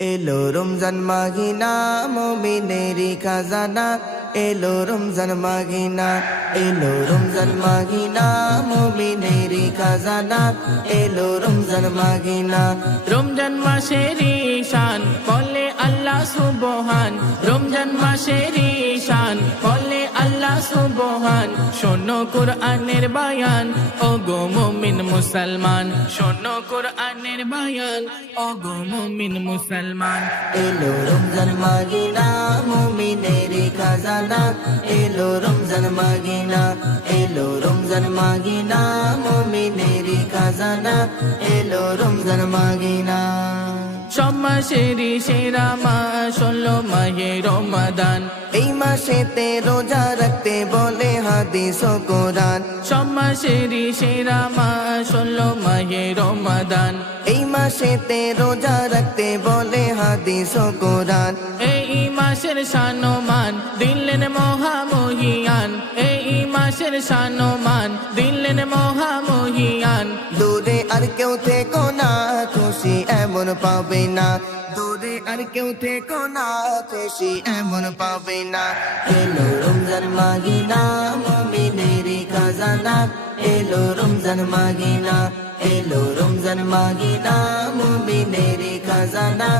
এলো রমজান মাগিনা মুমিনেরি খাজানা, এলো রমজান মাগিনা, এলো রমজান মাগিনা মুমিনেরি খাজানা, এলো রমজান মাগিনা। রমজান মাসেরই শান বলে আল্লাহ সুবহান, রমজান মাসেরই শান বলে আল্লাহ সুবহান। শোনো কুরআনের বায়ান ও গো মুমিন মুসলমান, শোনো কুরআনের বায়ান ও গো মুমিন মুসলমান। এলো রমজান মাগিনা মুমিনেরি খাজানা, এলো রমজান মাগিনা, এলো রমজান মাগিনা মুমিনেরি খাজানা, এলো রমজান মাগিনা। সব মাসেরই সেরা মাস হলো মাহে রমাদান, এই মাসেতে রোজা রাখতে বলে হাদিস ও কোরআন। সব মাসেরই সেরা মাস হলো মাহে রমাদান, এই মাসেতে রোজা রাখতে বলে হাদিস ও কোরআন। এই মাসের শানমান দিলেন মহামহিয়ান, এই মাসের শানমান দিলেন মহামহিয়ান। দূরে আর কেউ থেকো না, খুশি এমন পাবে না। দূরে আর কেউ থেকো না, খুশি এমন পাবে না। এলো রমজান মাগিনা মুমিনেরি খাজানা, এলো রমজান মাগিনা, এলো রমজান মাগিনা মুমিনেরি খাজানা,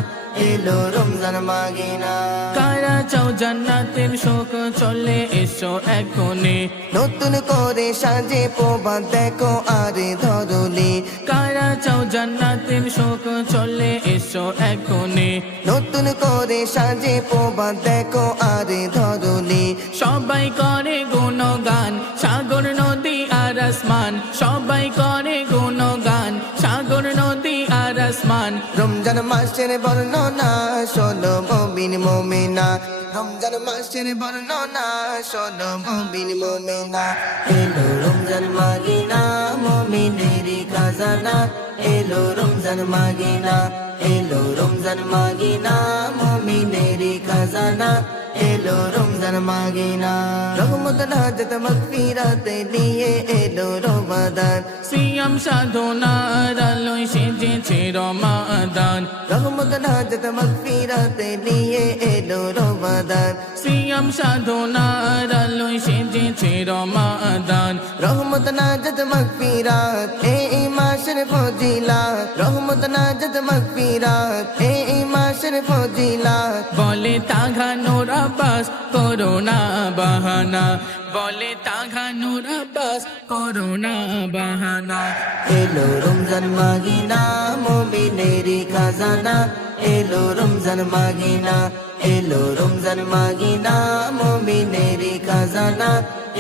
এলো রমজান মাগিনা। কারা চাও জান্নাতের শোক চলে এসো এখনে, নতুন করে সাজে প্রভাত দেখো আরে ধরলি। কারা চাও জান্নাতের শোক চলে এসো এখনে। নতুন করে সাজে প্রভাত দেখো আরে ধরলি। সবাই করে গুণগান সাগর নদী আর আসমান, সবাই করে গুণগান সাগর নদী আর আসমান। রমজান মাসের বর্ণনা শোনো মুমিন মুমিনা, রমজান মাসের বর্ণনা শোনো মুমিন মুমিনা। এলো রমজান মাগিনা মুমিনেরি খাজানা, এলো রমজান মাগিনা, এলো রমজান মাগিনা মুমিনেরি খাজানা, এলো রমজান মাগিনা। রহমত নাজাত মাগফিরাত নিয়ে এলো রমাদান, সিয়াম সাধনার আলোয় সেজেছে রমাদান। রহমত নাজাত মাগফিরাত নিয়ে এলো রমাদান, সিয়াম সাধনার আলোয় সেজেছে রমাদান। রহমত নাজাত মাগফিরাত এই মাসের ফজিলাত, রহমত নাজাত মাগফিরাত এই মাসের ফজিলাত। বলে তাঘানোর আব্বাস করোনা বাহানা, বলে তাঘানোর আব্বাস করোনা বাহানা। এলো রমজান মাগিনা মুমিনেরি খাজানা, এলো রমজান মাগিনা, এলো রমজান মাগিনা মুমিনেরি খাজানা,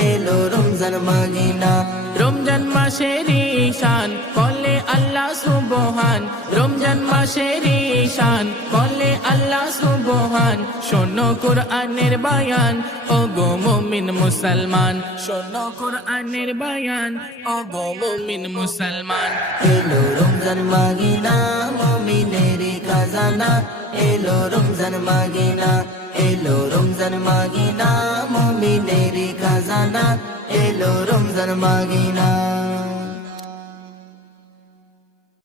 এলো রমজান মাগিনা। রমজান মাসেরই শান বলে আল্লাহ সুবহান, রমজান মাসেরই শান বলে আল্লাহ সুবহান। শোনো কুরআনের বায়ান ও গো মুমিন মুসলমান, শোনো কুরআনের বায়ান ও গো মুমিন মুসলমান। এলো রমজান মাগিনা মুমিনেরি খাজানা, এলো রমজান মাগিনা, এলো রমজান মাগিনা মুমিনেরি খাজানা, এলো রমজান মাগিনা।